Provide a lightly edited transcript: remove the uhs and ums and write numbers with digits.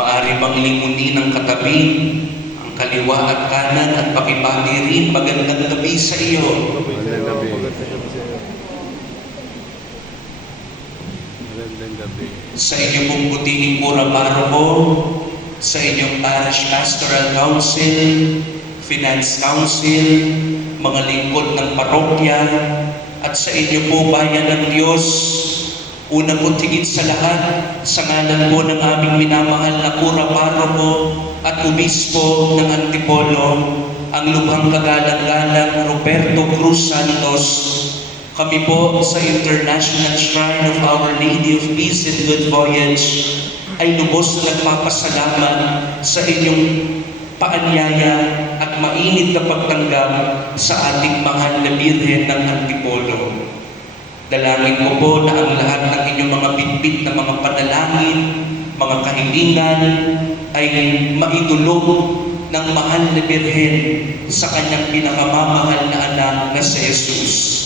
Maari bang limunin ng katabi, ang kaliwa at kanan at pakibati rin magandang gabi sa iyo. Magandang gabi. Magandang gabi. Sa inyong pong butihing pura paroko, sa inyong Parish Pastoral Council, Finance Council, mga lingkod ng parokya, at sa inyo po bayan ng Diyos. Una po tigit sa lahat, sa ngalan po ng aming minamahal na pura paroko at obispo ng Antipolo, ang lubhang kagalang-galang Roberto Cruz Santos, kami po sa International Shrine of Our Lady of Peace and Good Voyage ay lubos na nagpapasalamat sa inyong paanyaya at mainit na pagtanggap sa ating mahal na Birhen ng Antipolo. Dalangin ko po na ang lahat ng inyong mga bitbit na mga panalangin, mga kahilingan ay maidulog ng mahal na Birhen sa kanyang pinakamamahal na anak na si Jesus.